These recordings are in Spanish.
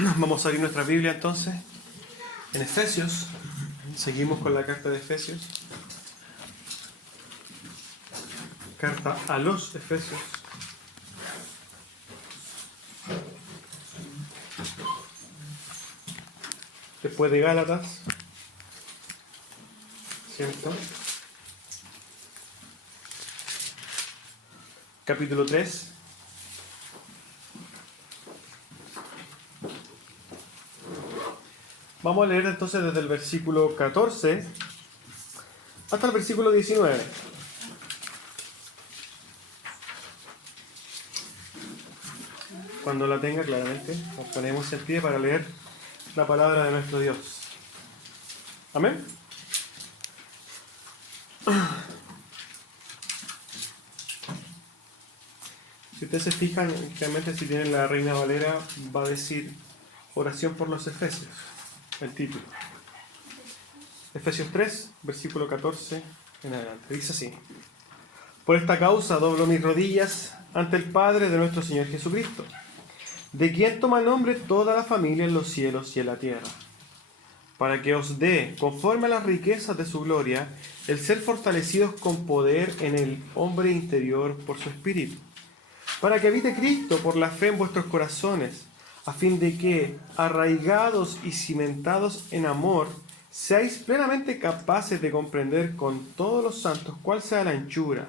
Vamos a abrir nuestra Biblia entonces en Efesios. Seguimos con la carta de Efesios. Carta a los Efesios. Después de Gálatas, ¿cierto? Capítulo 3. Vamos a leer entonces desde el versículo 14 hasta el versículo 19. Cuando la tenga, claramente, nos ponemos en pie para leer la palabra de nuestro Dios. Amén. Si ustedes se fijan, realmente si tienen la Reina Valera, va a decir oración por los Efesios, el título. Efesios 3, versículo 14 en adelante. Dice así: Por esta causa doblo mis rodillas ante el Padre de nuestro Señor Jesucristo, de quien toma nombre toda la familia en los cielos y en la tierra, para que os dé, conforme a las riquezas de su gloria, el ser fortalecidos con poder en el hombre interior por su Espíritu, para que habite Cristo por la fe en vuestros corazones, a fin de que, arraigados y cimentados en amor, seáis plenamente capaces de comprender con todos los santos cuál sea la anchura,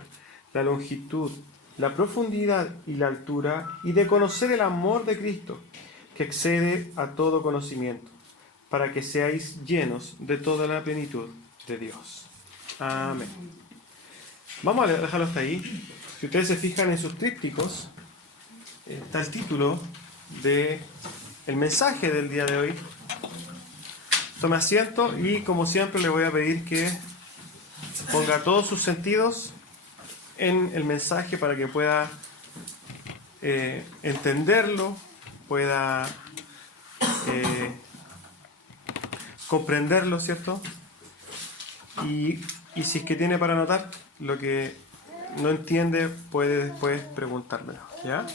la longitud, la profundidad y la altura, y de conocer el amor de Cristo, que excede a todo conocimiento, para que seáis llenos de toda la plenitud de Dios. Amén. Vamos a dejarlo hasta ahí. Si ustedes se fijan en sus trípticos, está el título del mensaje del día de hoy. Tome asiento y, como siempre, le voy a pedir que ponga todos sus sentidos en el mensaje para que pueda entenderlo, pueda comprenderlo, ¿cierto? Y si es que tiene para anotar lo que no entiende, puede después preguntármelo, ¿ya?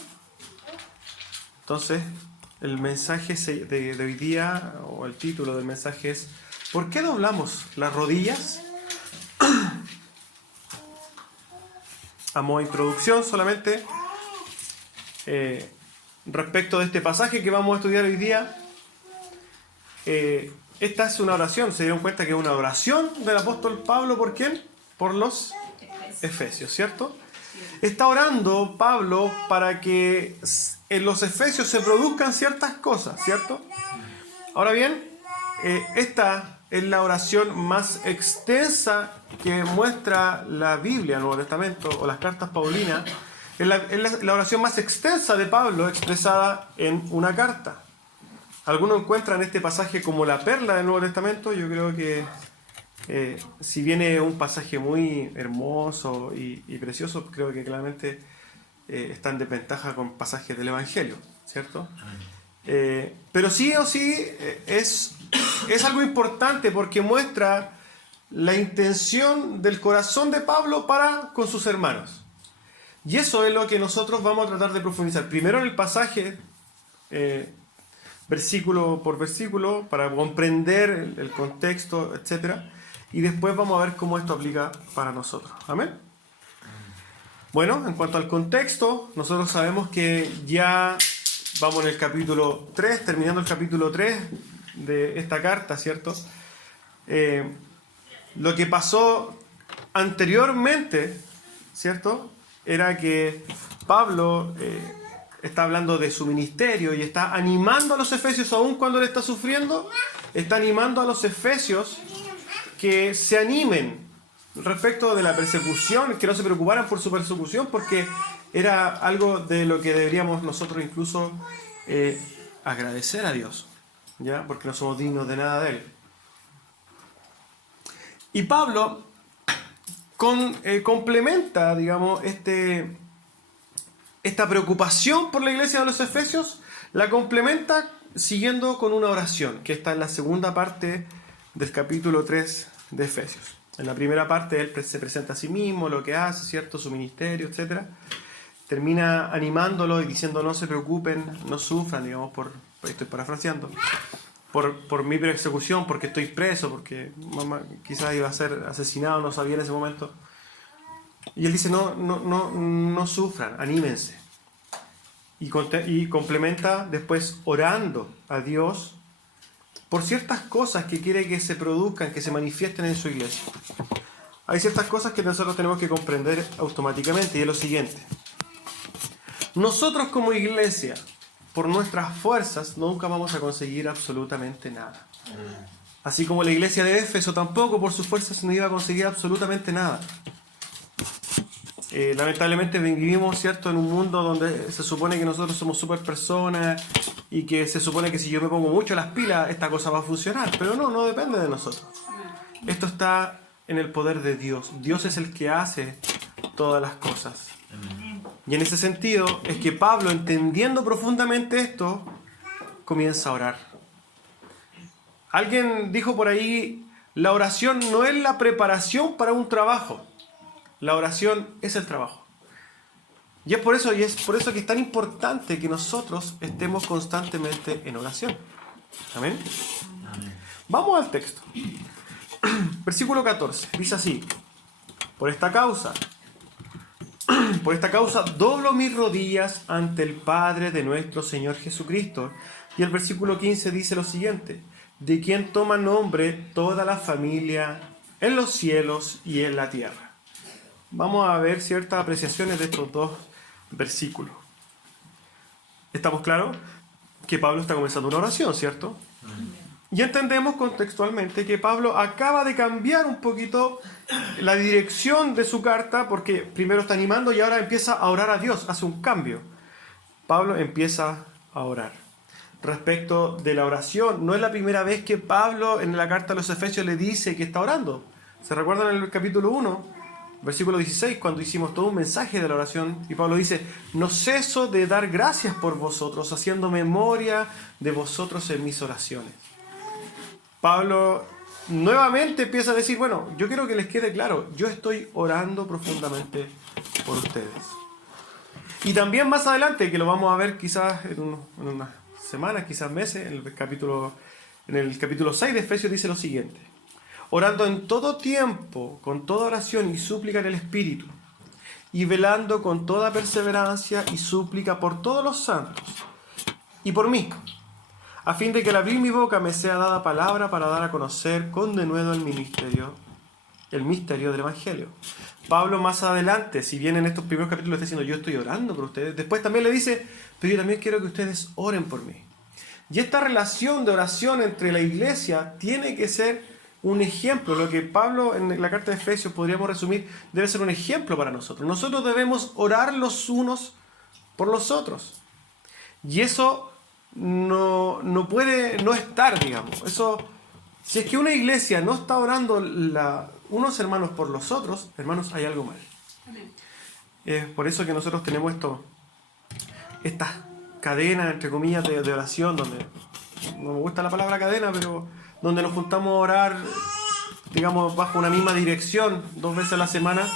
Entonces, el mensaje de hoy día, o el título del mensaje es: ¿por qué doblamos las rodillas? A modo de introducción solamente, respecto de este pasaje que vamos a estudiar hoy día, esta es una oración. Se dieron cuenta que es una oración del apóstol Pablo. ¿Por quién? Por los Efesios, ¿cierto? Está orando Pablo para que en los Efesios se produzcan ciertas cosas, ¿cierto? Ahora bien, esta es la oración más extensa que muestra la Biblia, el Nuevo Testamento o las cartas paulinas. Es la oración más extensa de Pablo expresada en una carta. Algunos encuentran este pasaje como la perla del Nuevo Testamento. Yo creo que si bien es un pasaje muy hermoso y precioso, creo que claramente está en desventaja con pasajes del Evangelio, ¿cierto? Pero sí o sí es algo importante porque muestra la intención del corazón de Pablo para con sus hermanos. Y eso es lo que nosotros vamos a tratar de profundizar. Primero en el pasaje, versículo por versículo, para comprender el contexto, etc. Y después vamos a ver cómo esto aplica para nosotros. ¿Amén? Bueno, en cuanto al contexto, nosotros sabemos que ya vamos en el capítulo 3, terminando el capítulo 3 de esta carta, ¿cierto? Lo que pasó anteriormente, ¿cierto? Era que Pablo está hablando de su ministerio y está animando a los efesios, aún cuando él está sufriendo, está animando a los efesios que se animen respecto de la persecución, que no se preocuparan por su persecución, porque era algo de lo que deberíamos nosotros incluso agradecer a Dios, ¿ya? Porque no somos dignos de nada de Él. Y Pablo complementa, digamos, esta preocupación por la iglesia de los Efesios, la complementa siguiendo con una oración, que está en la segunda parte del capítulo 3 de Efesios. En la primera parte él se presenta a sí mismo, lo que hace, ¿cierto? Su ministerio, etc. termina animándolo y diciendo no se preocupen, no sufran, digamos, estoy parafraseando, por mi persecución, porque estoy preso, porque mamá quizás iba a ser asesinado, no sabía en ese momento. Y él dice, no sufran, anímense. Y complementa después orando a Dios por ciertas cosas que quiere que se produzcan, que se manifiesten en su iglesia. Hay ciertas cosas que nosotros tenemos que comprender automáticamente, y es lo siguiente. Nosotros como iglesia, por nuestras fuerzas, nunca vamos a conseguir absolutamente nada. Así como la iglesia de Éfeso tampoco por sus fuerzas no iba a conseguir absolutamente nada. Lamentablemente vivimos, ¿cierto?, en un mundo donde se supone que nosotros somos super personas y que se supone que si yo me pongo mucho las pilas, esta cosa va a funcionar. Pero no depende de nosotros. Esto está en el poder de Dios. Dios es el que hace todas las cosas. Y en ese sentido es que Pablo, entendiendo profundamente esto, comienza a orar. Alguien dijo por ahí, la oración no es la preparación para un trabajo. La oración es el trabajo. Y es por eso que es tan importante que nosotros estemos constantemente en oración. Amén. Vamos al texto. Versículo 14. Dice así. Por esta causa doblo mis rodillas ante el Padre de nuestro Señor Jesucristo. Y el versículo 15 dice lo siguiente. De quien toma nombre toda la familia en los cielos y en la tierra. Vamos a ver ciertas apreciaciones de estos dos versículos. ¿Estamos claros? Que Pablo está comenzando una oración, ¿cierto? Y entendemos contextualmente que Pablo acaba de cambiar un poquito la dirección de su carta, porque primero está animando y ahora empieza a orar a Dios, hace un cambio. Pablo empieza a orar. Respecto de la oración, no es la primera vez que Pablo en la carta a los Efesios le dice que está orando. ¿Se recuerdan en el capítulo 1? Versículo 16, cuando hicimos todo un mensaje de la oración, y Pablo dice, no ceso de dar gracias por vosotros, haciendo memoria de vosotros en mis oraciones. Pablo nuevamente empieza a decir, bueno, yo quiero que les quede claro, yo estoy orando profundamente por ustedes. Y también más adelante, que lo vamos a ver quizás en unas semanas, quizás meses, en el capítulo 6 de Efesios dice lo siguiente. Orando en todo tiempo, con toda oración y súplica en el Espíritu, y velando con toda perseverancia y súplica por todos los santos, y por mí, a fin de que al abrir mi boca me sea dada palabra para dar a conocer con denuedo el misterio del Evangelio. Pablo más adelante, si bien en estos primeros capítulos está diciendo yo estoy orando por ustedes, después también le dice, pero yo también quiero que ustedes oren por mí. Y esta relación de oración entre la iglesia tiene que ser un ejemplo. Lo que Pablo en la carta de Efesios podríamos resumir, debe ser un ejemplo para nosotros. Nosotros debemos orar los unos por los otros. Y eso no puede no estar, digamos. Eso, si es que una iglesia no está orando unos hermanos por los otros, hermanos, hay algo mal. Es por eso que nosotros tenemos estas cadenas, entre comillas, de oración, donde no me gusta la palabra cadena, pero donde nos juntamos a orar, digamos, bajo una misma dirección 2 veces a la semana.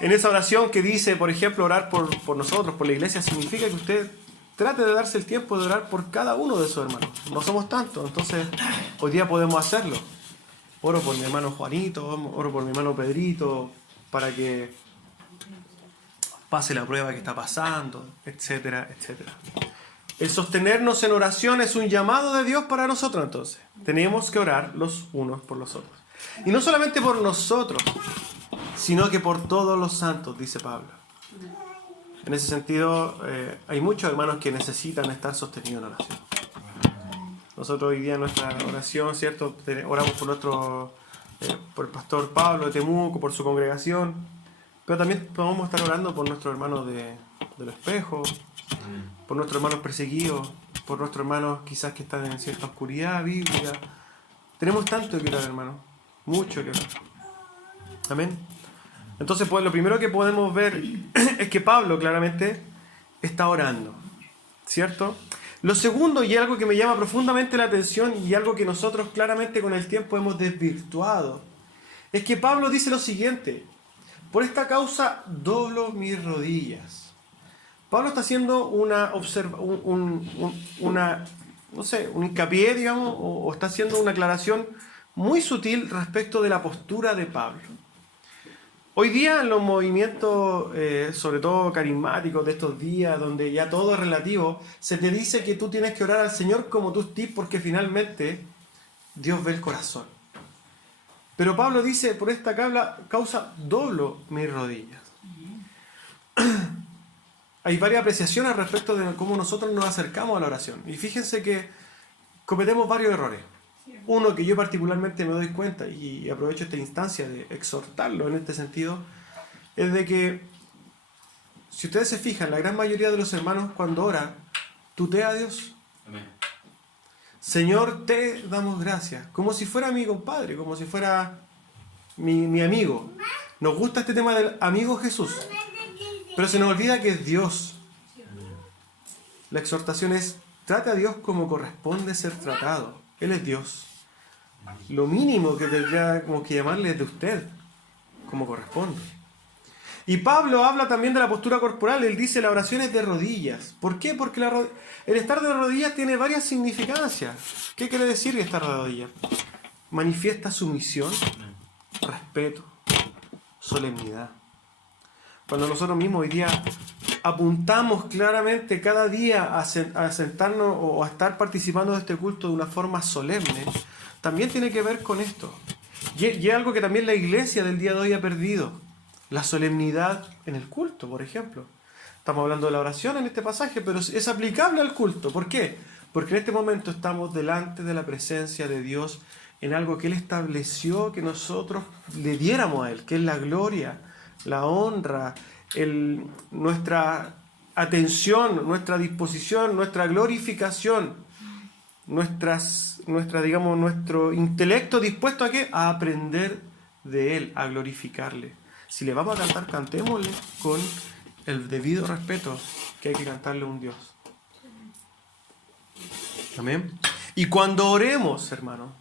En esa oración que dice, por ejemplo, orar por nosotros, por la iglesia, significa que usted trate de darse el tiempo de orar por cada uno de sus hermanos. No somos tantos, entonces hoy día podemos hacerlo. Oro por mi hermano Juanito, oro por mi hermano Pedrito, para que pase la prueba que está pasando, etcétera, etcétera. El sostenernos en oración es un llamado de Dios para nosotros, entonces. Tenemos que orar los unos por los otros. Y no solamente por nosotros, sino que por todos los santos, dice Pablo. En ese sentido, hay muchos hermanos que necesitan estar sostenidos en oración. Nosotros hoy día en nuestra oración, ¿cierto? Oramos por el pastor Pablo de Temuco, por su congregación, pero también podemos estar orando por nuestros hermanos del espejo, por nuestros hermanos perseguidos, por nuestros hermanos quizás que están en cierta oscuridad bíblica. Tenemos tanto que orar, hermano, mucho que orar. Amén. Entonces, pues, lo primero que podemos ver es que Pablo claramente está orando, ¿cierto? Lo segundo, y algo que me llama profundamente la atención y algo que nosotros claramente con el tiempo hemos desvirtuado, es que Pablo dice lo siguiente: Por esta causa doblo mis rodillas. Pablo está haciendo un hincapié, digamos, o está haciendo una aclaración muy sutil respecto de la postura de Pablo. Hoy día en los movimientos, sobre todo carismáticos de estos días, donde ya todo es relativo, se te dice que tú tienes que orar al Señor como tú estés, porque finalmente Dios ve el corazón. Pero Pablo dice, por esta causa doblo mis rodillas. Hay varias apreciaciones respecto de cómo nosotros nos acercamos a la oración. Y fíjense que cometemos varios errores. Uno que yo particularmente me doy cuenta, y aprovecho esta instancia de exhortarlo en este sentido, es de que, si ustedes se fijan, la gran mayoría de los hermanos cuando oran, tutea a Dios. Amén. Señor, te damos gracias. Como si fuera mi compadre, como si fuera mi amigo. Nos gusta este tema del amigo Jesús. Pero se nos olvida que es Dios. La exhortación es, trate a Dios como corresponde ser tratado. Él es Dios. Lo mínimo que tendría como que llamarle es de usted, como corresponde. Y Pablo habla también de la postura corporal. Él dice la oración es de rodillas. ¿Por qué? Porque el estar de rodillas tiene varias significancias. ¿Qué quiere decir estar de rodillas? Manifiesta sumisión, respeto, solemnidad. Cuando nosotros mismos hoy día apuntamos claramente cada día a sentarnos o a estar participando de este culto de una forma solemne, también tiene que ver con esto. Y es algo que también la iglesia del día de hoy ha perdido. La solemnidad en el culto, por ejemplo. Estamos hablando de la oración en este pasaje, pero es aplicable al culto. ¿Por qué? Porque en este momento estamos delante de la presencia de Dios en algo que Él estableció que nosotros le diéramos a Él, que es la gloria, la honra, nuestra atención, nuestra disposición, nuestra glorificación, nuestro intelecto dispuesto a ¿qué? A aprender de Él, a glorificarle. Si le vamos a cantar, cantémosle con el debido respeto que hay que cantarle a un Dios. Amén. Y cuando oremos, hermano,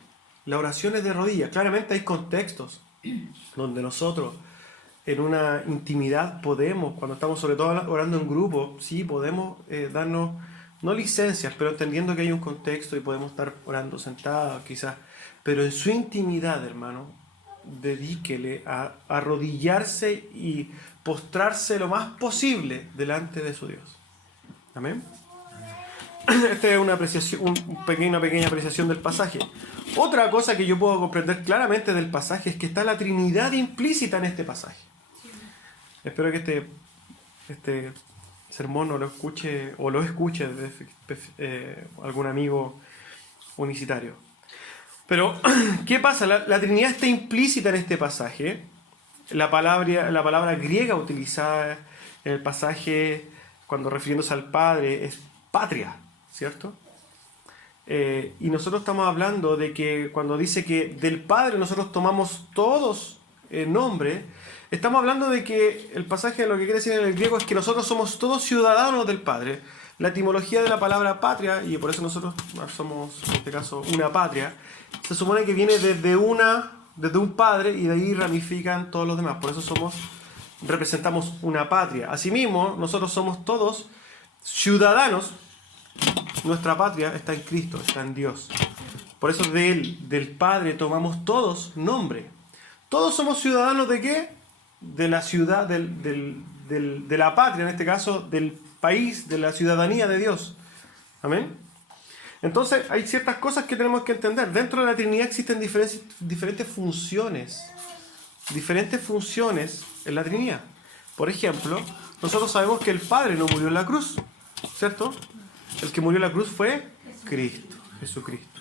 la oración es de rodillas. Claramente hay contextos donde nosotros en una intimidad podemos, cuando estamos sobre todo orando en grupo, sí podemos darnos, no licencias, pero entendiendo que hay un contexto y podemos estar orando sentados quizás, pero en su intimidad, hermano, dedíquele a arrodillarse y postrarse lo más posible delante de su Dios. Amén. Esta es una apreciación, una pequeña apreciación del pasaje. Otra cosa que yo puedo comprender claramente del pasaje es que está la Trinidad implícita en este pasaje. Espero que este sermón no lo escuche o lo escuche algún amigo unicitario. Pero, ¿qué pasa? La Trinidad está implícita en este pasaje. La palabra griega utilizada en el pasaje cuando refiriéndose al Padre es patria, ¿cierto? Y nosotros estamos hablando de que cuando dice que del Padre nosotros tomamos todos el nombre, estamos hablando de que el pasaje lo que quiere decir en el griego es que nosotros somos todos ciudadanos del Padre. La etimología de la palabra patria, y por eso nosotros somos, en este caso, una patria, se supone que viene desde un padre y de ahí ramifican todos los demás. Por eso representamos una patria. Asimismo, nosotros somos todos ciudadanos. Nuestra patria está en Cristo, está en Dios. Por eso de Él, del Padre, tomamos todos nombre. Todos somos ciudadanos ¿de qué? De la ciudad, de la patria, en este caso, del país, de la ciudadanía de Dios. Amén. Entonces, hay ciertas cosas que tenemos que entender. Dentro de la Trinidad existen diferentes funciones. Diferentes funciones en la Trinidad. Por ejemplo, nosotros sabemos que el Padre no murió en la cruz, ¿cierto? El que murió en la cruz fue Cristo, Jesucristo.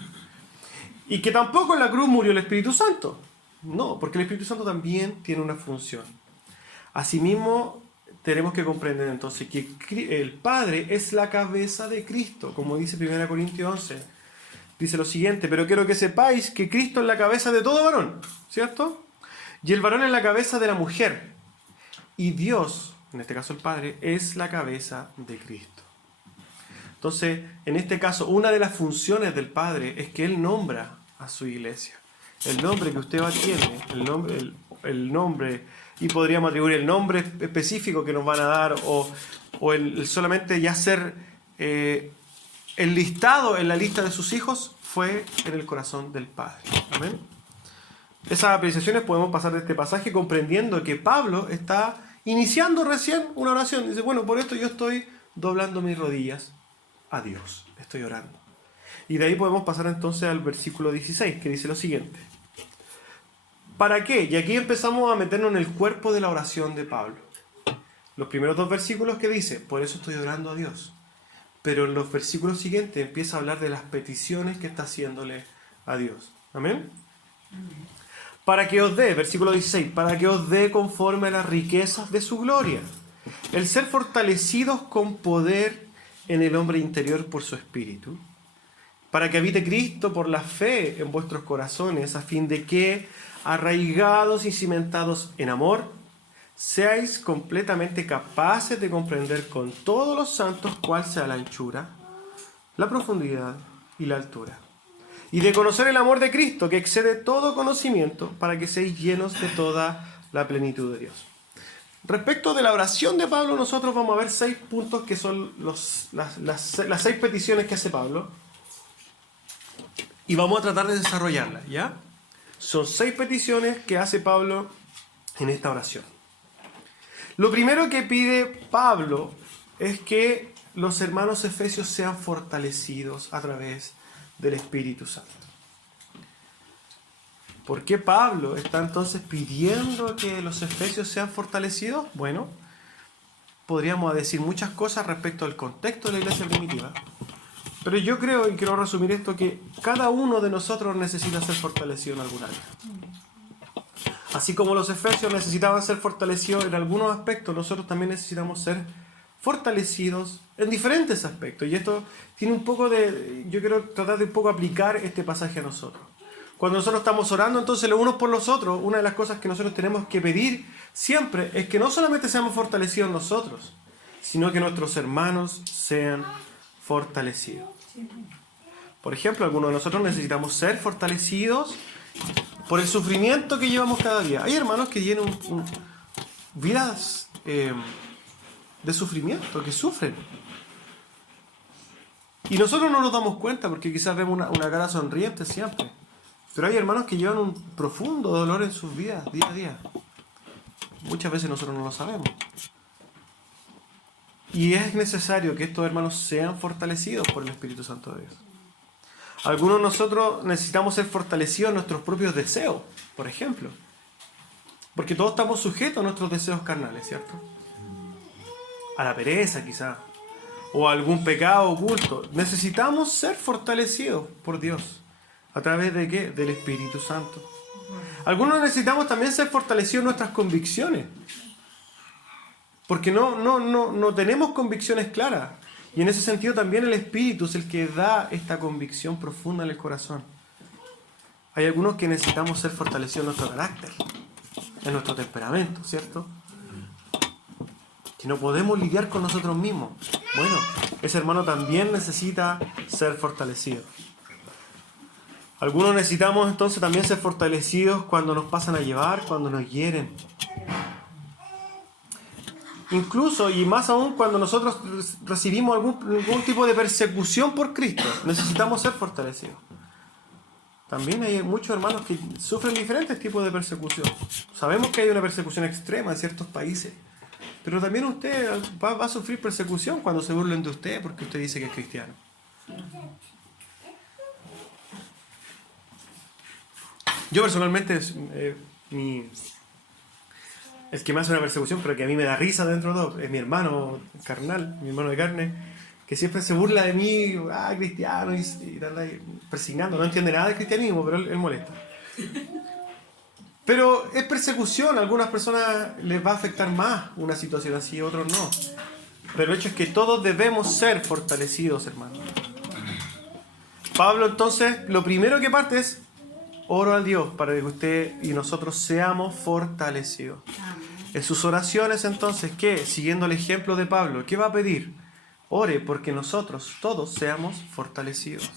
Y que tampoco en la cruz murió el Espíritu Santo. No, porque el Espíritu Santo también tiene una función. Asimismo, tenemos que comprender entonces que el Padre es la cabeza de Cristo, como dice 1 Corintios 11. Dice lo siguiente: pero quiero que sepáis que Cristo es la cabeza de todo varón, ¿cierto? Y el varón es la cabeza de la mujer. Y Dios, en este caso el Padre, es la cabeza de Cristo. Entonces, en este caso, una de las funciones del Padre es que Él nombra a su iglesia. El nombre que usted tiene, el nombre y podríamos atribuir el nombre específico que nos van a dar o el solamente ya ser enlistado en la lista de sus hijos fue en el corazón del Padre. Amén. Esas apreciaciones podemos pasar de este pasaje comprendiendo que Pablo está iniciando recién una oración. Dice, bueno, por esto yo estoy doblando mis rodillas a Dios. Estoy orando. Y de ahí podemos pasar entonces al versículo 16, que dice lo siguiente. ¿Para qué? Y aquí empezamos a meternos en el cuerpo de la oración de Pablo. Los primeros 2 versículos que dice, por eso estoy orando a Dios. Pero en los versículos siguientes empieza a hablar de las peticiones que está haciéndole a Dios. ¿Amén? Para que os dé, versículo 16, para que os dé conforme a las riquezas de su gloria, el ser fortalecidos con poder en el hombre interior por su espíritu, para que habite Cristo por la fe en vuestros corazones, a fin de que, arraigados y cimentados en amor, seáis completamente capaces de comprender con todos los santos cuál sea la anchura, la profundidad y la altura, y de conocer el amor de Cristo, que excede todo conocimiento, para que seáis llenos de toda la plenitud de Dios. Respecto de la oración de Pablo, nosotros vamos a ver 6 puntos que son las 6 peticiones que hace Pablo, y vamos a tratar de desarrollarlas, ¿ya? Son 6 peticiones que hace Pablo en esta oración. Lo primero que pide Pablo es que los hermanos efesios sean fortalecidos a través del Espíritu Santo. ¿Por qué Pablo está entonces pidiendo que los efesios sean fortalecidos? Bueno, podríamos decir muchas cosas respecto al contexto de la iglesia primitiva, pero yo creo, y quiero resumir esto, que cada uno de nosotros necesita ser fortalecido en algún área. Así como los efesios necesitaban ser fortalecidos en algunos aspectos, nosotros también necesitamos ser fortalecidos en diferentes aspectos. Y esto tiene un poco de... Yo quiero tratar de un poco aplicar este pasaje a nosotros. Cuando nosotros estamos orando, entonces los unos por los otros, una de las cosas que nosotros tenemos que pedir siempre es que no solamente seamos fortalecidos nosotros, sino que nuestros hermanos sean fortalecidos. Por ejemplo, algunos de nosotros necesitamos ser fortalecidos por el sufrimiento que llevamos cada día. Hay hermanos que llevan vidas de sufrimiento, que sufren. Y nosotros no nos damos cuenta porque quizás vemos una cara sonriente siempre. Pero hay hermanos que llevan un profundo dolor en sus vidas, día a día. Muchas veces nosotros no lo sabemos. Y es necesario que estos hermanos sean fortalecidos por el Espíritu Santo de Dios. Algunos de nosotros necesitamos ser fortalecidos en nuestros propios deseos, por ejemplo. Porque todos estamos sujetos a nuestros deseos carnales, ¿cierto? A la pereza, quizá. O a algún pecado oculto. Necesitamos ser fortalecidos por Dios. ¿A través de qué? Del Espíritu Santo. Algunos necesitamos también ser fortalecidos en nuestras convicciones. Porque no tenemos convicciones claras. Y en ese sentido también el Espíritu es el que da esta convicción profunda en el corazón. Hay algunos que necesitamos ser fortalecidos en nuestro carácter, en nuestro temperamento, ¿cierto? Que no podemos lidiar con nosotros mismos. Bueno, ese hermano también necesita ser fortalecido. Algunos necesitamos entonces también ser fortalecidos cuando nos pasan a llevar, cuando nos hieren. Incluso, y más aún, cuando nosotros recibimos algún tipo de persecución por Cristo, necesitamos ser fortalecidos. También hay muchos hermanos que sufren diferentes tipos de persecución. Sabemos que hay una persecución extrema en ciertos países, pero también usted va a sufrir persecución cuando se burlen de usted porque usted dice que es cristiano. Yo personalmente, el que me hace una persecución, pero que a mí me da risa dentro de todo, es mi hermano carnal, mi hermano de carne, que siempre se burla de mí, cristiano, y anda ahí persignando, no entiende nada del cristianismo, pero él molesta. Pero es persecución, a algunas personas les va a afectar más una situación así, a otros no. Pero el hecho es que todos debemos ser fortalecidos, hermanos. Pablo entonces, lo primero que parte es: oro a Dios para que usted y nosotros seamos fortalecidos. En sus oraciones entonces, ¿qué? Siguiendo el ejemplo de Pablo, ¿qué va a pedir? Ore porque nosotros todos seamos fortalecidos.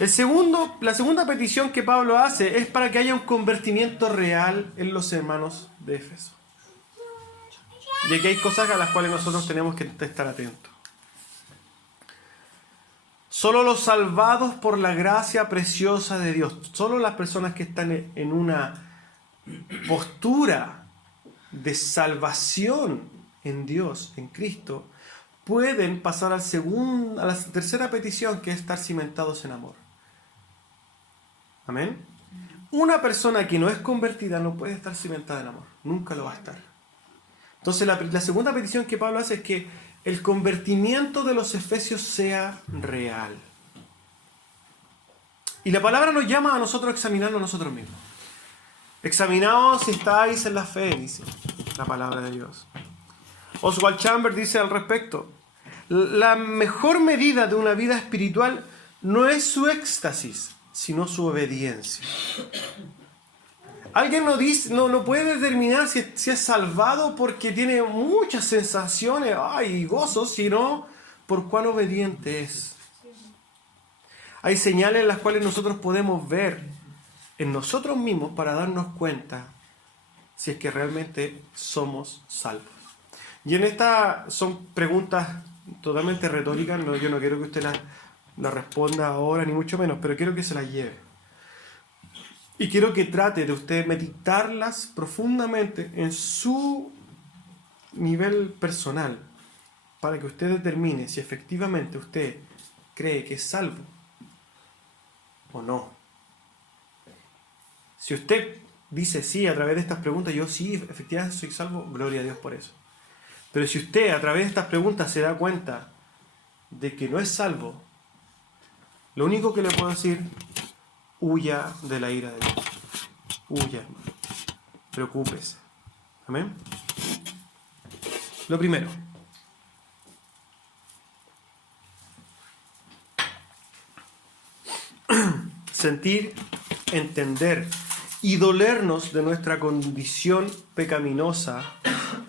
La segunda petición que Pablo hace es para que haya un convertimiento real en los hermanos de Éfeso. Y aquí hay cosas a las cuales nosotros tenemos que estar atentos. Solo los salvados por la gracia preciosa de Dios, solo las personas que están en una postura de salvación en Dios, en Cristo, pueden pasar a la tercera petición, que es estar cimentados en amor. Amén. Una persona que no es convertida no puede estar cimentada en amor, nunca lo va a estar. Entonces la segunda petición que Pablo hace es que el convertimiento de los efesios sea real. Y la palabra nos llama a nosotros a examinarnos a nosotros mismos. Examinaos si estáis en la fe, dice la palabra de Dios. Oswald Chambers dice al respecto: la mejor medida de una vida espiritual no es su éxtasis, sino su obediencia. Alguien no puede determinar si es salvado porque tiene muchas sensaciones y gozos, sino por cuán obediente es. Hay señales en las cuales nosotros podemos ver en nosotros mismos para darnos cuenta si es que realmente somos salvos. Y en esta son preguntas totalmente retóricas. Yo no quiero que usted la responda ahora, ni mucho menos, pero quiero que se las lleve. Y quiero que trate de usted meditarlas profundamente en su nivel personal, para que usted determine si efectivamente usted cree que es salvo o no. Si usted dice sí a través de estas preguntas, yo sí, efectivamente soy salvo, gloria a Dios por eso. Pero si usted a través de estas preguntas se da cuenta de que no es salvo, lo único que le puedo decir: huya de la ira de Dios. Huya, hermano. Preocúpese. Amén. Lo primero: sentir, entender y dolernos de nuestra condición pecaminosa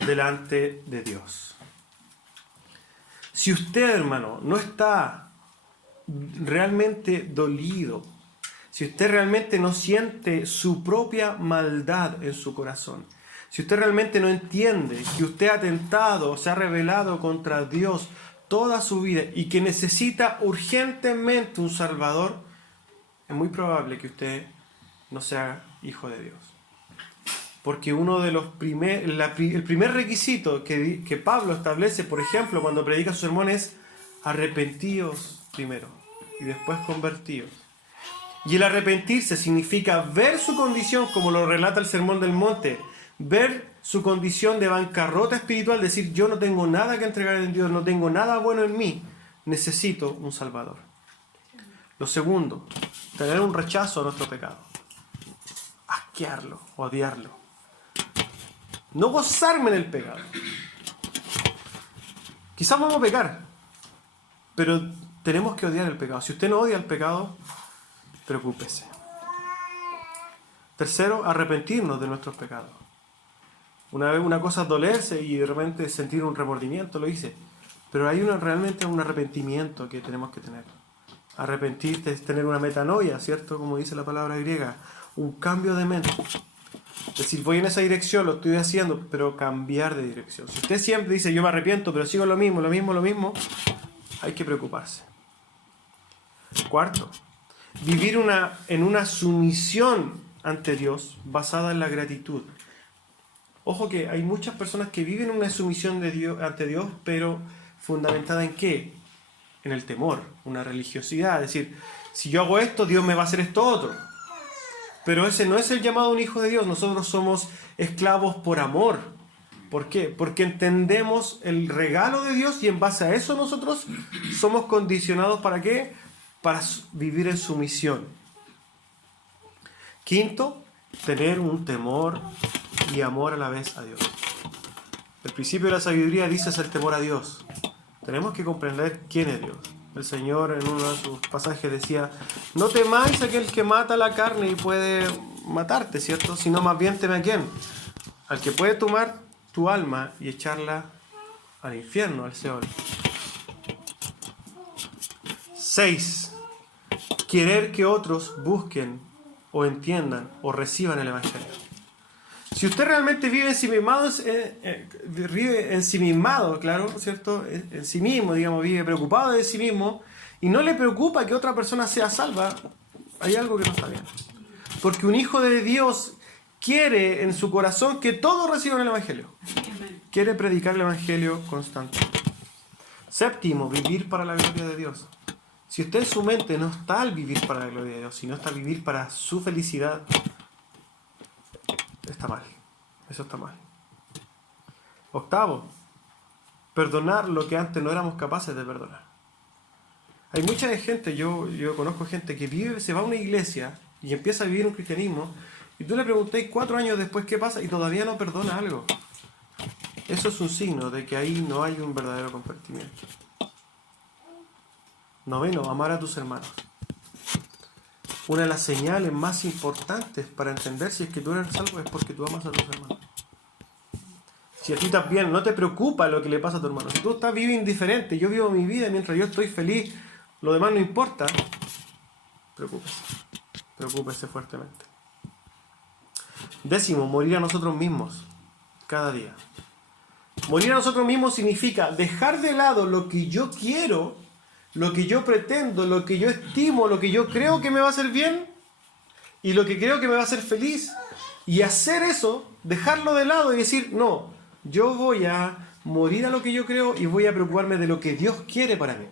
delante de Dios. Si usted, hermano, no está realmente dolido, si usted realmente no siente su propia maldad en su corazón, si usted realmente no entiende que usted ha atentado, se ha rebelado contra Dios toda su vida y que necesita urgentemente un Salvador, es muy probable que usted no sea hijo de Dios. Porque uno de los el primer requisito que Pablo establece, por ejemplo, cuando predica su sermón, es: arrepentíos primero y después convertíos. Y el arrepentirse significa ver su condición, como lo relata el Sermón del Monte, ver su condición de bancarrota espiritual, decir: yo no tengo nada que entregar en Dios, no tengo nada bueno en mí, necesito un Salvador. Lo segundo, tener un rechazo a nuestro pecado, asquearlo, odiarlo, no gozarme en el pecado. Quizás vamos a pecar, pero tenemos que odiar el pecado. Si usted no odia el pecado, preocúpese. Tercero, arrepentirnos de nuestros pecados. Una cosa es dolerse y de repente sentir un remordimiento, lo hice, pero hay realmente un arrepentimiento que tenemos que tener. Arrepentirte es tener una metanoia, ¿cierto? Como dice la palabra griega, un cambio de mente. Es decir, voy en esa dirección, lo estoy haciendo, pero cambiar de dirección. Si usted siempre dice: yo me arrepiento, pero sigo lo mismo, hay que preocuparse. Cuarto, vivir en una sumisión ante Dios basada en la gratitud. Ojo que hay muchas personas que viven una sumisión ante Dios, pero fundamentada ¿en qué? En el temor, una religiosidad. Es decir, si yo hago esto, Dios me va a hacer esto otro. Pero ese no es el llamado a un hijo de Dios. Nosotros somos esclavos por amor. ¿Por qué? Porque entendemos el regalo de Dios y en base a eso nosotros somos condicionados ¿para qué? Para vivir en sumisión. Quinto, tener un temor y amor a la vez a Dios. El principio de la sabiduría dice: es el temor a Dios. Tenemos que comprender quién es Dios. El Señor en uno de sus pasajes decía: no temáis a aquel que mata la carne y puede matarte, ¿cierto? Sino más bien teme a quién. Al que puede tomar tu alma y echarla al infierno, al Seol. 6. Querer que otros busquen o entiendan o reciban el Evangelio. Si usted realmente vive ensimismado, claro, ¿cierto? En sí mismo, digamos, vive preocupado de sí mismo y no le preocupa que otra persona sea salva, hay algo que no está bien. Porque un hijo de Dios quiere en su corazón que todos reciban el Evangelio. Quiere predicar el Evangelio constantemente. Séptimo, vivir para la gloria de Dios. Si usted en su mente no está al vivir para la gloria de Dios, sino está al vivir para su felicidad, está mal. Eso está mal. Octavo, perdonar lo que antes no éramos capaces de perdonar. Hay mucha gente, yo conozco gente que vive, se va a una iglesia y empieza a vivir un cristianismo y tú le preguntáis 4 años después qué pasa y todavía no perdona algo. Eso es un signo de que ahí no hay un verdadero convertimiento. Noveno, amar a tus hermanos. Una de las señales más importantes para entender si es que tú eres salvo es porque tú amas a tus hermanos. Si a ti también no te preocupa lo que le pasa a tu hermano, si tú estás viviendo indiferente, yo vivo mi vida mientras yo estoy feliz, lo demás no importa, preocúpese fuertemente. Décimo, morir a nosotros mismos cada día. Morir a nosotros mismos significa dejar de lado lo que yo quiero, lo que yo pretendo, lo que yo estimo, lo que yo creo que me va a hacer bien y lo que creo que me va a hacer feliz. Y hacer eso, dejarlo de lado y decir, no, yo voy a morir a lo que yo creo y voy a preocuparme de lo que Dios quiere para mí.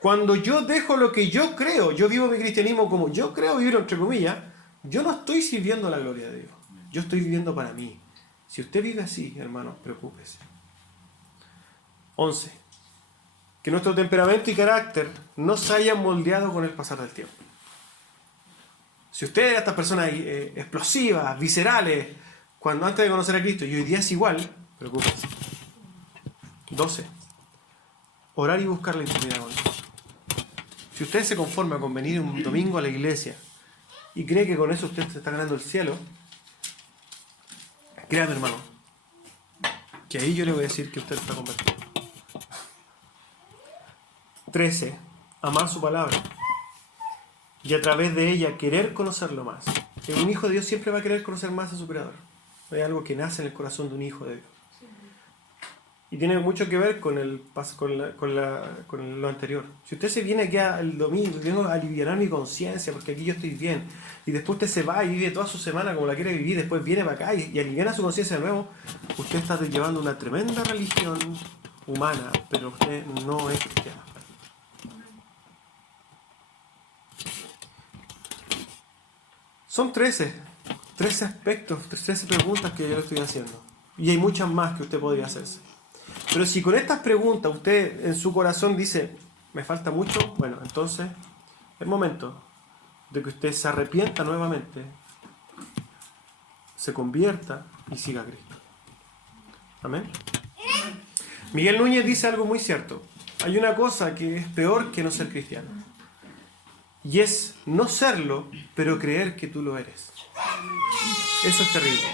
Cuando yo dejo lo que yo creo, yo vivo mi cristianismo como yo creo vivir, entre comillas, yo no estoy sirviendo a la gloria de Dios. Yo estoy viviendo para mí. Si usted vive así, hermano, preocúpese. 11. Que nuestro temperamento y carácter no se hayan moldeado con el pasar del tiempo. Si usted era estas personas explosivas, viscerales, cuando antes de conocer a Cristo y hoy día es igual, preocúpese. 12. Orar y buscar la intimidad con Dios. Si usted se conforma con venir un domingo a la iglesia y cree que con eso usted se está ganando el cielo, créame, hermano, que ahí yo le voy a decir que usted está convertido. 13. Amar su palabra y a través de ella querer conocerlo más. Un hijo de Dios siempre va a querer conocer más a su Creador. Es algo que nace en el corazón de un hijo de Dios. Y tiene mucho que ver con lo anterior. Si usted se viene aquí el domingo, vengo a aliviar mi conciencia porque aquí yo estoy bien, y después usted se va y vive toda su semana como la quiere vivir, después viene para acá y aliviana su conciencia de nuevo, usted está llevando una tremenda religión humana, pero usted no es cristiano. Son 13 aspectos, 13 preguntas que yo le estoy haciendo. Y hay muchas más que usted podría hacerse. Pero si con estas preguntas usted en su corazón dice, me falta mucho, bueno, entonces es momento de que usted se arrepienta nuevamente, se convierta y siga a Cristo. Amén. Miguel Núñez dice algo muy cierto. Hay una cosa que es peor que no ser cristiano. Y es no serlo, pero creer que tú lo eres. Eso es terrible.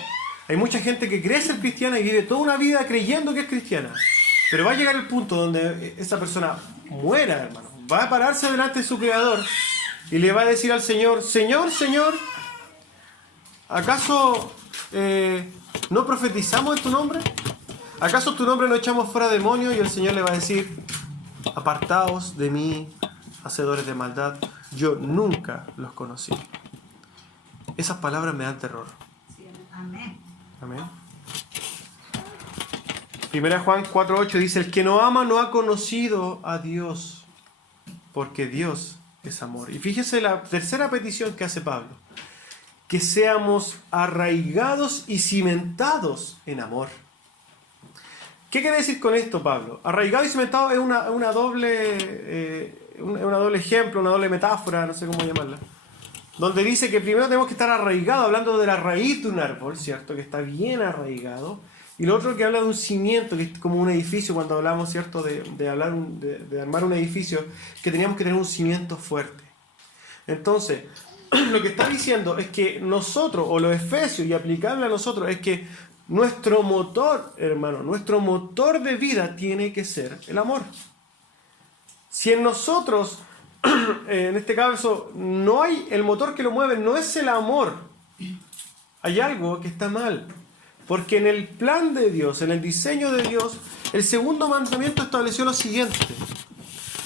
Hay mucha gente que cree ser cristiana y vive toda una vida creyendo que es cristiana. Pero va a llegar el punto donde esa persona muera, hermano. Va a pararse delante de su Creador y le va a decir al Señor, Señor, Señor, ¿acaso no profetizamos en tu nombre? ¿Acaso en tu nombre no echamos fuera demonios? Y el Señor le va a decir, apartaos de mí, hacedores de maldad, yo nunca los conocí. Esas palabras me dan terror. Amén. Amén. 1 Juan 4:8 dice, el que no ama no ha conocido a Dios, porque Dios es amor. Y fíjese la tercera petición que hace Pablo, que seamos arraigados y cimentados en amor. ¿Qué quiere decir con esto, Pablo? Arraigado y cimentado es una doble ejemplo, una doble metáfora, no sé cómo llamarla, donde dice que primero tenemos que estar arraigados, hablando de la raíz de un árbol, ¿cierto? Que está bien arraigado. Y lo otro que habla de un cimiento, que es como un edificio, cuando hablamos, ¿cierto? De armar un edificio, que teníamos que tener un cimiento fuerte. Entonces, lo que está diciendo es que nosotros, o los efesios, y aplicable a nosotros, es que nuestro motor, hermano, nuestro motor de vida tiene que ser el amor. Si en nosotros, en este caso, no hay el motor que lo mueve, no es el amor, hay algo que está mal. Porque en el plan de Dios, en el diseño de Dios, el segundo mandamiento estableció lo siguiente: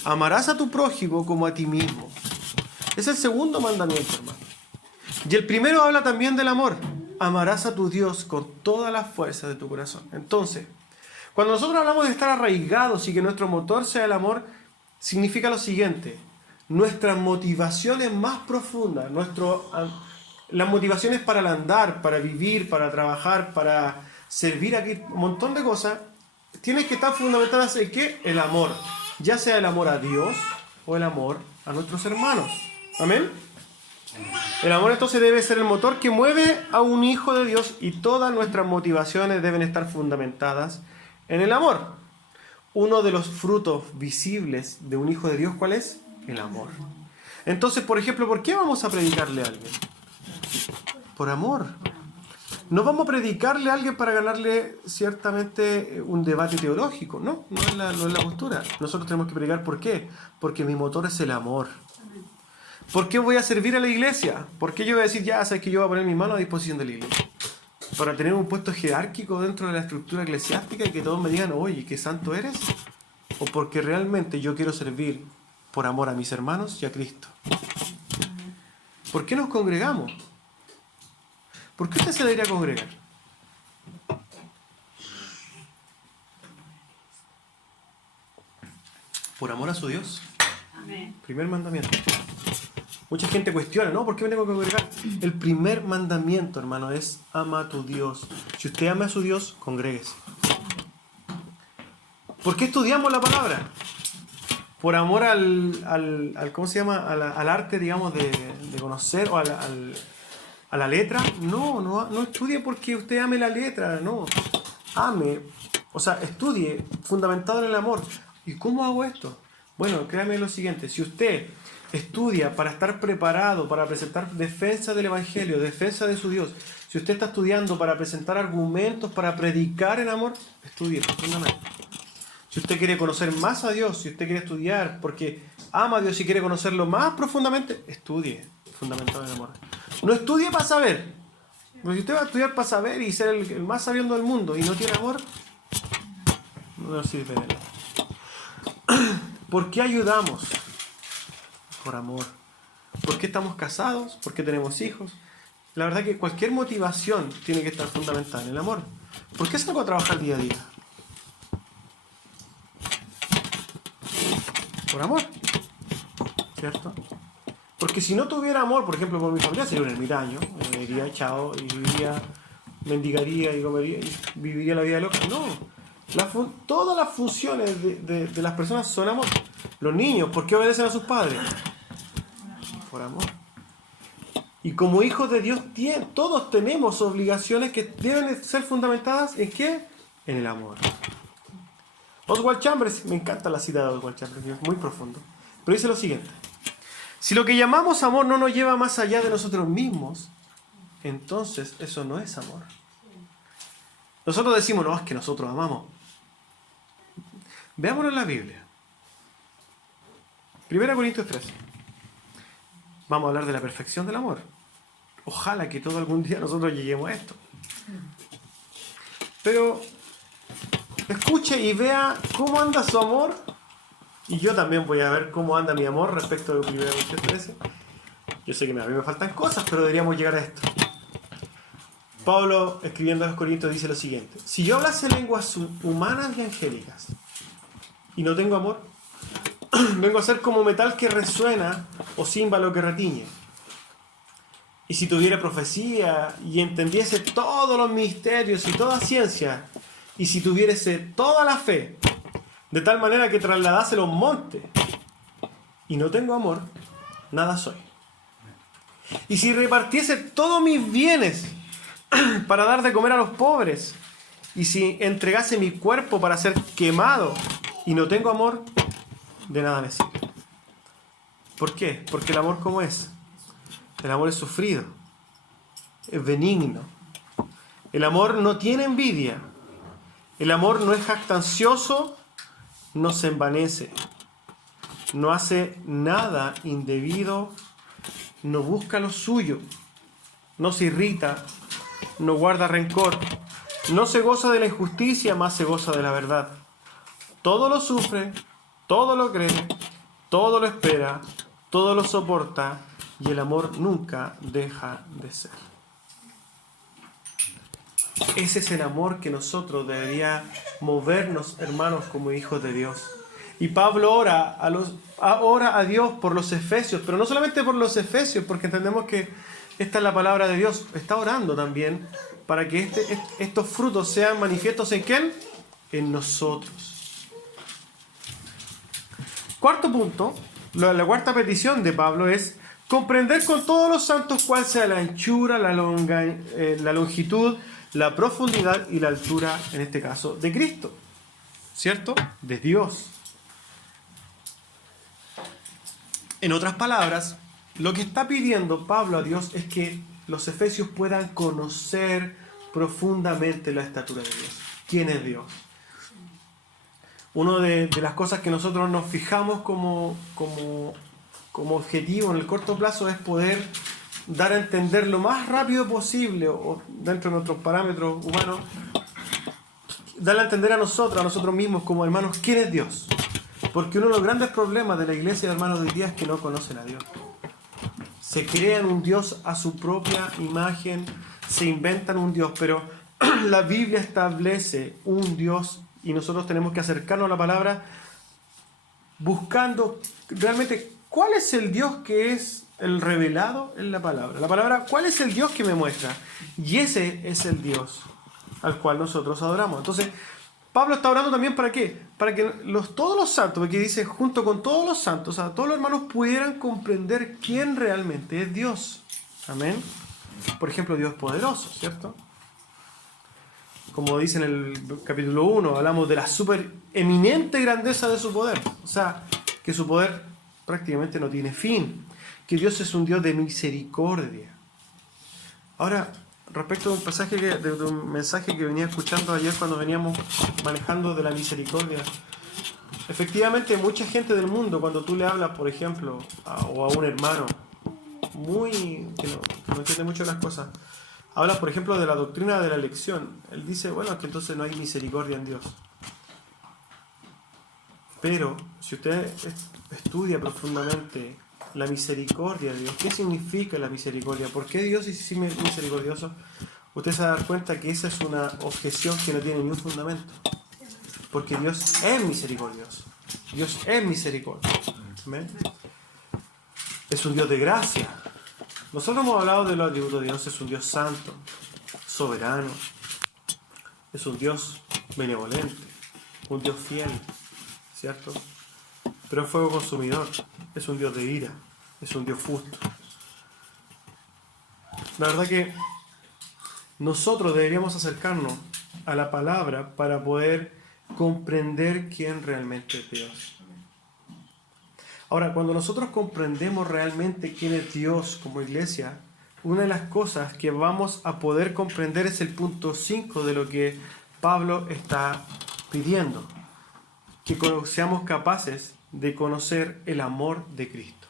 amarás a tu prójimo como a ti mismo. Es el segundo mandamiento, hermano. Y el primero habla también del amor. Amarás a tu Dios con todas las fuerzas de tu corazón. Entonces, cuando nosotros hablamos de estar arraigados y que nuestro motor sea el amor, significa lo siguiente: nuestras motivaciones más profundas, las motivaciones para el andar, para vivir, para trabajar, para servir aquí, un montón de cosas, tienen que estar fundamentadas en ¿qué? El amor. Ya sea el amor a Dios o el amor a nuestros hermanos. ¿Amén? El amor entonces debe ser el motor que mueve a un hijo de Dios, y todas nuestras motivaciones deben estar fundamentadas en el amor. Uno de los frutos visibles de un hijo de Dios, ¿cuál es? El amor. Entonces, por ejemplo, ¿por qué vamos a predicarle a alguien? Por amor. No vamos a predicarle a alguien para ganarle ciertamente un debate teológico. No es la postura. Nosotros tenemos que predicar, ¿por qué? Porque mi motor es el amor. ¿Por qué voy a servir a la iglesia? ¿Por qué yo voy a decir, ya sabes que yo voy a poner mi mano a disposición de la iglesia? ¿Para tener un puesto jerárquico dentro de la estructura eclesiástica y que todos me digan, oye, qué santo eres? ¿O porque realmente yo quiero servir por amor a mis hermanos y a Cristo? ¿Por qué nos congregamos? ¿Por qué usted se debería congregar? Por amor a su Dios. Amén. Primer mandamiento. Mucha gente cuestiona, ¿no? ¿Por qué me tengo que congregar? El primer mandamiento, hermano, es ama a tu Dios. Si usted ama a su Dios, congréguese. ¿Por qué estudiamos la palabra? Por amor al ¿cómo se llama? Al arte, digamos, de conocer, o a la letra. No estudie porque usted ame la letra, no. Ame, o sea, estudie fundamentado en el amor. ¿Y cómo hago esto? Bueno, créame lo siguiente: si usted estudia para estar preparado para presentar defensa del Evangelio, defensa de su Dios, si usted está estudiando para presentar argumentos, para predicar en amor, estudie profundamente. Si usted quiere conocer más a Dios, si usted quiere estudiar porque ama a Dios y quiere conocerlo más profundamente, estudie fundamentado en el amor. No estudie para saber. Porque si usted va a estudiar para saber y ser el más sabiendo del mundo y no tiene amor, no sirve de nada. ¿Por qué ayudamos? Por amor. ¿Por qué estamos casados? ¿Por qué tenemos hijos? La verdad que cualquier motivación tiene que estar fundamentada en el amor. ¿Por qué salgo a trabajar día a día? Por amor. ¿Cierto? Porque si no tuviera amor, por ejemplo, por mi familia, sería un ermitaño. Me iría echado y viviría, mendigaría y comería y viviría la vida loca. No. Todas las funciones de las personas son amor. Los niños, ¿por qué obedecen a sus padres? Por amor. Y como hijos de Dios, todos tenemos obligaciones que deben ser fundamentadas ¿en qué? En el amor. Oswald Chambers, me encanta la cita de Oswald Chambers, es muy profundo. Pero dice lo siguiente: si lo que llamamos amor no nos lleva más allá de nosotros mismos, entonces eso no es amor. Nosotros decimos, no, es que nosotros amamos. Veámoslo en la Biblia. 1 Corintios 13. Vamos a hablar de la perfección del amor. Ojalá que todo algún día nosotros lleguemos a esto. Pero escuche y vea cómo anda su amor. Y yo también voy a ver cómo anda mi amor respecto a 1 Corintios 13. Yo sé que a mí me faltan cosas, pero deberíamos llegar a esto. Pablo, escribiendo a los Corintios, dice lo siguiente: si yo hablase lenguas humanas y angélicas y no tengo amor, vengo a ser como metal que resuena o címbalo que retiñe. Y si tuviera profecía y entendiese todos los misterios y toda ciencia, y si tuviese toda la fe, de tal manera que trasladase los montes, y no tengo amor, nada soy. Y si repartiese todos mis bienes para dar de comer a los pobres, y si entregase mi cuerpo para ser quemado, y no tengo amor, de nada me sirve. ¿Por qué? Porque el amor, ¿cómo es? El amor es sufrido, es benigno. El amor no tiene envidia. El amor no es jactancioso, no se envanece, no hace nada indebido, no busca lo suyo, no se irrita, no guarda rencor, no se goza de la injusticia, más se goza de la verdad. Todo lo sufre, todo lo cree, todo lo espera, todo lo soporta, y el amor nunca deja de ser. Ese es el amor que nosotros debería movernos, hermanos, como hijos de Dios. Y Pablo ora a Dios por los efesios, pero no solamente por los efesios, porque entendemos que esta es la palabra de Dios. Está orando también para que estos frutos sean manifiestos ¿en quién? En nosotros. Cuarto punto, la cuarta petición de Pablo es comprender con todos los santos cuál sea la anchura, la longitud, la profundidad y la altura, en este caso, de Cristo, ¿cierto? De Dios. En otras palabras, lo que está pidiendo Pablo a Dios es que los efesios puedan conocer profundamente la estatura de Dios. ¿Quién es Dios? Una de las cosas que nosotros nos fijamos como objetivo en el corto plazo es poder dar a entender lo más rápido posible, o dentro de nuestros parámetros humanos, dar a entender a nosotros mismos como hermanos, ¿quién es Dios? Porque uno de los grandes problemas de la iglesia de hermanos de hoy día es que no conocen a Dios. Se crean un Dios a su propia imagen, se inventan un Dios, pero la Biblia establece un Dios y nosotros tenemos que acercarnos a la palabra buscando realmente cuál es el Dios que es el revelado en la palabra. La palabra, ¿cuál es el Dios que me muestra? Y ese es el Dios al cual nosotros adoramos. Entonces, Pablo está orando también ¿para qué? Para que todos los santos, porque dice junto con todos los santos, todos los hermanos pudieran comprender quién realmente es Dios. Amén. Por ejemplo, Dios poderoso, ¿cierto? Como dice en el capítulo 1, hablamos de la super eminente grandeza de su poder. O sea, que su poder prácticamente no tiene fin. Que Dios es un Dios de misericordia. Ahora, respecto a un mensaje que venía escuchando ayer cuando veníamos manejando de la misericordia. Efectivamente, mucha gente del mundo, cuando tú le hablas, por ejemplo, a un hermano que no entiende mucho las cosas, hablas, por ejemplo, de la doctrina de la elección. Él dice, bueno, es que entonces no hay misericordia en Dios. Pero, si usted estudia profundamente la misericordia de Dios, ¿qué significa la misericordia? ¿Por qué Dios es misericordioso? Usted se va a dar cuenta que esa es una objeción que no tiene ni un fundamento. Porque Dios es misericordioso. Dios es misericordia. ¿Amén? Es un Dios de gracia. Nosotros hemos hablado de los atributos de Dios. Es un Dios santo, soberano. Es un Dios benevolente, un Dios fiel, ¿cierto? Pero es fuego consumidor. Es un Dios de ira. Es un Dios justo. La verdad que nosotros deberíamos acercarnos a la palabra para poder comprender quién realmente es Dios. Ahora, cuando nosotros comprendemos realmente quién es Dios como iglesia, una de las cosas que vamos a poder comprender es el punto 5 de lo que Pablo está pidiendo. Que seamos capaces de conocer el amor de Cristo.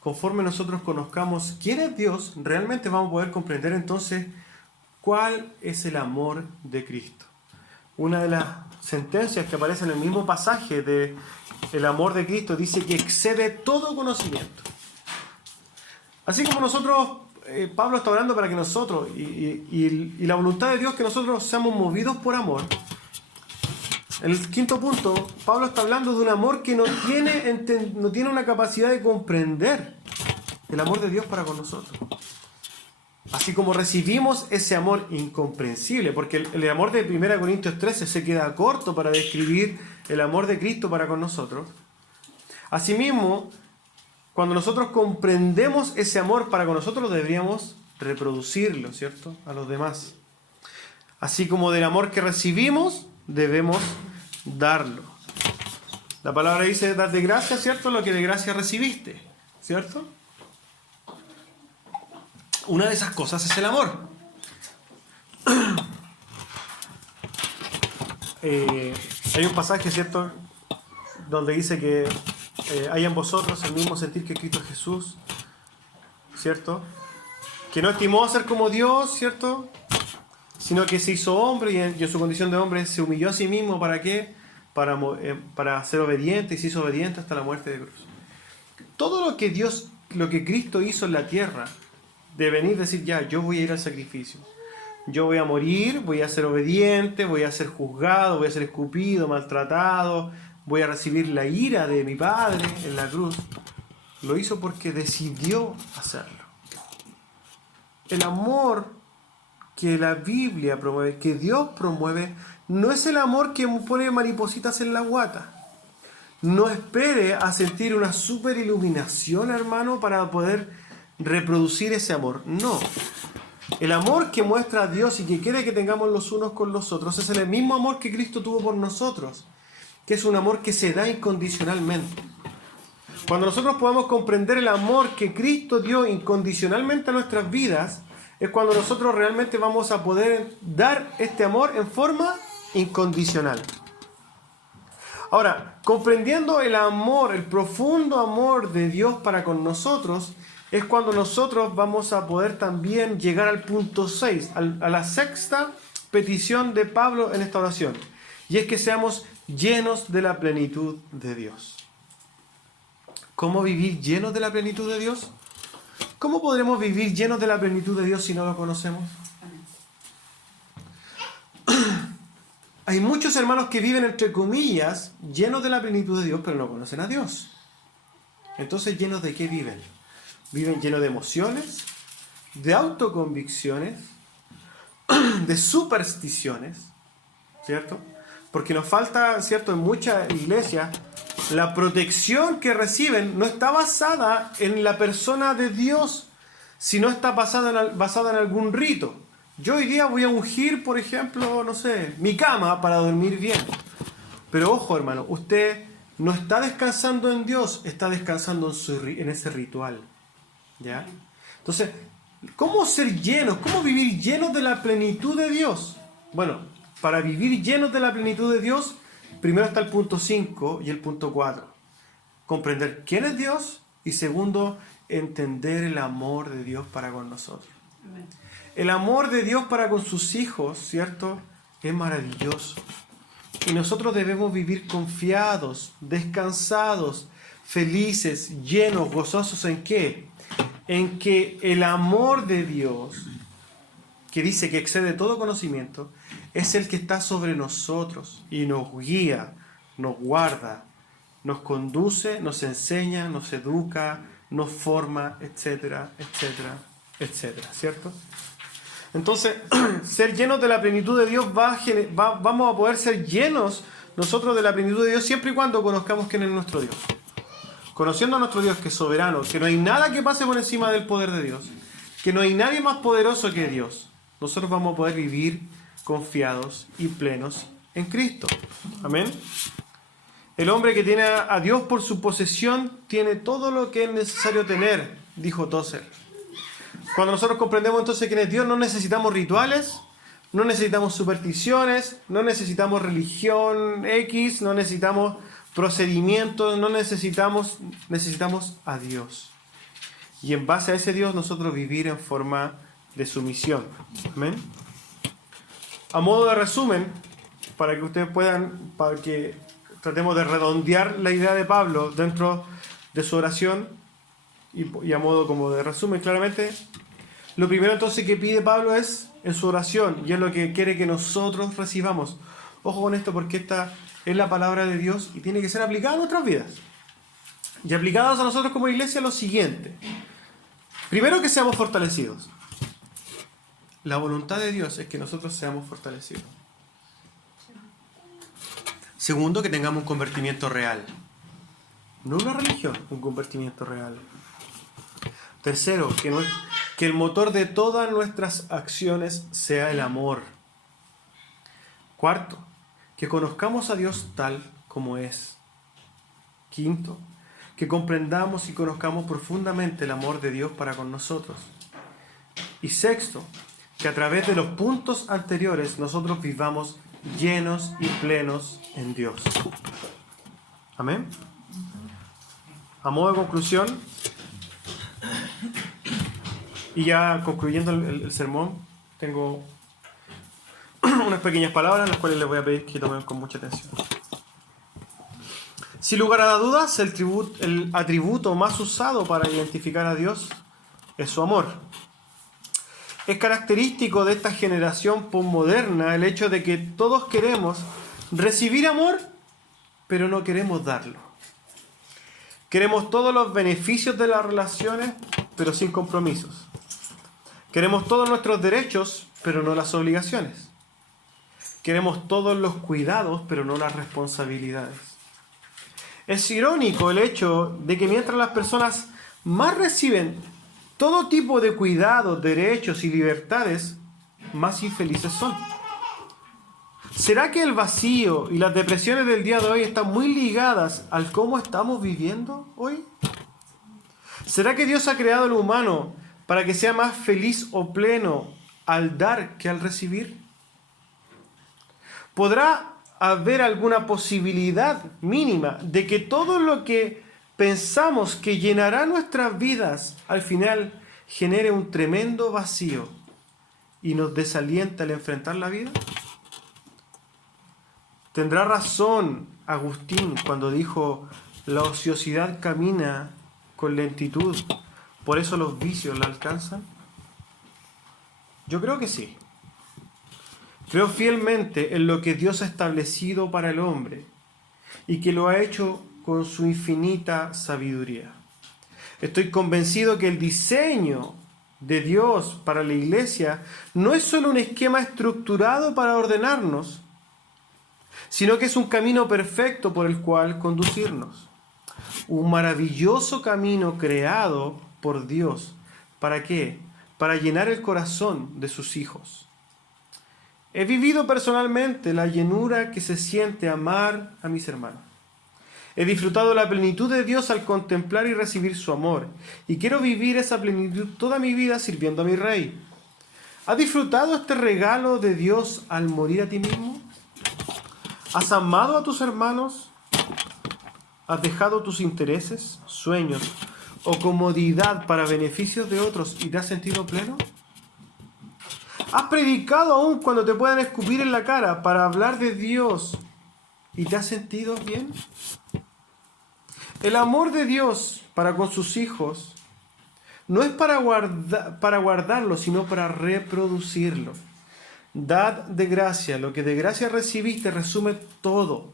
Conforme nosotros conozcamos quién es Dios, realmente vamos a poder comprender entonces cuál es el amor de Cristo. Una de las sentencias que aparece en el mismo pasaje de el amor de Cristo dice que excede todo conocimiento. Así como nosotros, Pablo está orando para que nosotros, y la voluntad de Dios, que nosotros seamos movidos por amor. En el quinto punto, Pablo está hablando de un amor que no tiene una capacidad de comprender el amor de Dios para con nosotros. Así como recibimos ese amor incomprensible, porque el amor de 1 Corintios 13 se queda corto para describir el amor de Cristo para con nosotros. Asimismo, cuando nosotros comprendemos ese amor para con nosotros, deberíamos reproducirlo, ¿cierto?, a los demás. Así como del amor que recibimos, debemos darlo. La palabra dice dar de gracia, ¿cierto?, lo que de gracia recibiste, ¿cierto? Una de esas cosas es el amor. Hay un pasaje, ¿cierto?, donde dice que hay en vosotros el mismo sentir que Cristo Jesús, ¿cierto?, que no estimó ser como Dios, ¿cierto?, sino que se hizo hombre y en su condición de hombre se humilló a sí mismo. ¿Para qué? Para ser obediente, y se hizo obediente hasta la muerte de cruz. Todo lo que Cristo hizo en la tierra, de venir y decir, ya, yo voy a ir al sacrificio. Yo voy a morir, voy a ser obediente, voy a ser juzgado, voy a ser escupido, maltratado, voy a recibir la ira de mi Padre en la cruz. Lo hizo porque decidió hacerlo. El amor que la Biblia promueve, que Dios promueve, no es el amor que pone maripositas en la guata. No espere a sentir una super iluminación, hermano, para poder reproducir ese amor. No. El amor que muestra a Dios y que quiere que tengamos los unos con los otros es el mismo amor que Cristo tuvo por nosotros, que es un amor que se da incondicionalmente. Cuando nosotros podamos comprender el amor que Cristo dio incondicionalmente a nuestras vidas, es cuando nosotros realmente vamos a poder dar este amor en forma incondicional. Ahora, comprendiendo el amor, el profundo amor de Dios para con nosotros, es cuando nosotros vamos a poder también llegar al punto 6, a la sexta petición de Pablo en esta oración. Y es que seamos llenos de la plenitud de Dios. ¿Cómo vivir llenos de la plenitud de Dios? ¿Cómo podremos vivir llenos de la plenitud de Dios si no lo conocemos? Hay muchos hermanos que viven, entre comillas, llenos de la plenitud de Dios, pero no conocen a Dios. Entonces, ¿llenos de qué viven? Viven llenos de emociones, de autoconvicciones, de supersticiones, ¿cierto? Porque nos falta, ¿cierto?, en muchas iglesias, la protección que reciben no está basada en la persona de Dios, sino está basada en algún rito. Yo hoy día voy a ungir, por ejemplo, no sé, mi cama para dormir bien. Pero ojo, hermano, usted no está descansando en Dios, está descansando en ese ritual. ¿Ya? Entonces, ¿cómo ser llenos? ¿Cómo vivir llenos de la plenitud de Dios? Bueno, para vivir llenos de la plenitud de Dios, primero está el punto 5 y el punto 4. Comprender quién es Dios y segundo, entender el amor de Dios para con nosotros. Amén. El amor de Dios para con sus hijos, ¿cierto?, es maravilloso. Y nosotros debemos vivir confiados, descansados, felices, llenos, gozosos. ¿En qué? En que el amor de Dios, que dice que excede todo conocimiento, es el que está sobre nosotros y nos guía, nos guarda, nos conduce, nos enseña, nos educa, nos forma, etcétera, etcétera, etcétera, ¿cierto? Entonces, ser llenos de la plenitud de Dios vamos a poder ser llenos nosotros de la plenitud de Dios siempre y cuando conozcamos quién es nuestro Dios. Conociendo a nuestro Dios, que es soberano, que no hay nada que pase por encima del poder de Dios, que no hay nadie más poderoso que Dios, nosotros vamos a poder vivir confiados y plenos en Cristo. Amén. El hombre que tiene a Dios por su posesión tiene todo lo que es necesario tener, dijo Tozer. Cuando nosotros comprendemos entonces quién es Dios, no necesitamos rituales, no necesitamos supersticiones, no necesitamos religión X, no necesitamos procedimientos, no necesitamos a Dios. Y en base a ese Dios nosotros vivir en forma de sumisión. Amén. A modo de resumen, para que ustedes para que tratemos de redondear la idea de Pablo dentro de su oración y a modo como de resumen claramente, lo primero entonces que pide Pablo es en su oración y es lo que quiere que nosotros recibamos. Ojo con esto porque esta es la palabra de Dios y tiene que ser aplicada a nuestras vidas. Y aplicados a nosotros como iglesia lo siguiente. Primero, que seamos fortalecidos. La voluntad de Dios es que nosotros seamos fortalecidos. Segundo, que tengamos un convertimiento real. No una religión, un convertimiento real. Tercero, que el motor de todas nuestras acciones sea el amor. Cuarto, que conozcamos a Dios tal como es. Quinto, que comprendamos y conozcamos profundamente el amor de Dios para con nosotros. Y sexto, que a través de los puntos anteriores nosotros vivamos llenos y plenos en Dios. Amén. A modo de conclusión, y ya concluyendo el sermón, tengo unas pequeñas palabras, las cuales les voy a pedir que tomen con mucha atención. Sin lugar a dudas, el atributo más usado para identificar a Dios es su amor. Es característico de esta generación posmoderna el hecho de que todos queremos recibir amor, pero no queremos darlo. Queremos todos los beneficios de las relaciones, pero sin compromisos. Queremos todos nuestros derechos, pero no las obligaciones. Queremos todos los cuidados, pero no las responsabilidades. Es irónico el hecho de que mientras las personas más reciben todo tipo de cuidados, derechos y libertades, más infelices son. ¿Será que el vacío y las depresiones del día de hoy están muy ligadas al cómo estamos viviendo hoy? ¿Será que Dios ha creado al humano para que sea más feliz o pleno al dar que al recibir? ¿Podrá haber alguna posibilidad mínima de que todo lo que pensamos que llenará nuestras vidas al final genere un tremendo vacío y nos desalienta al enfrentar la vida? ¿Tendrá razón Agustín cuando dijo: la ociosidad camina con lentitud, por eso los vicios la alcanzan? Yo creo que sí. Creo fielmente en lo que Dios ha establecido para el hombre y que lo ha hecho con su infinita sabiduría. Estoy convencido que el diseño de Dios para la iglesia no es solo un esquema estructurado para ordenarnos, sino que es un camino perfecto por el cual conducirnos. Un maravilloso camino creado por Dios. ¿Para qué? Para llenar el corazón de sus hijos. He vivido personalmente la llenura que se siente amar a mis hermanos. He disfrutado la plenitud de Dios al contemplar y recibir su amor. Y quiero vivir esa plenitud toda mi vida sirviendo a mi Rey. ¿Has disfrutado este regalo de Dios al morir a ti mismo? ¿Has amado a tus hermanos? ¿Has dejado tus intereses, sueños o comodidad para beneficios de otros y te has sentido pleno? ¿Has predicado aún cuando te puedan escupir en la cara para hablar de Dios y te has sentido bien? El amor de Dios para con sus hijos no es para guardarlo, sino para reproducirlo. Dad de gracia, lo que de gracia recibiste resume todo,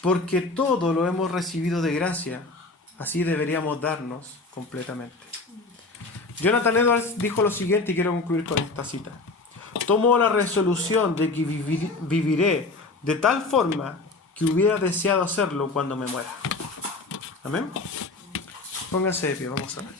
porque todo lo hemos recibido de gracia, así deberíamos darnos completamente. Jonathan Edwards dijo lo siguiente y quiero concluir con esta cita. Tomo la resolución de que viviré de tal forma que hubiera deseado hacerlo cuando me muera. Amén. Pónganse de pie, vamos a ver.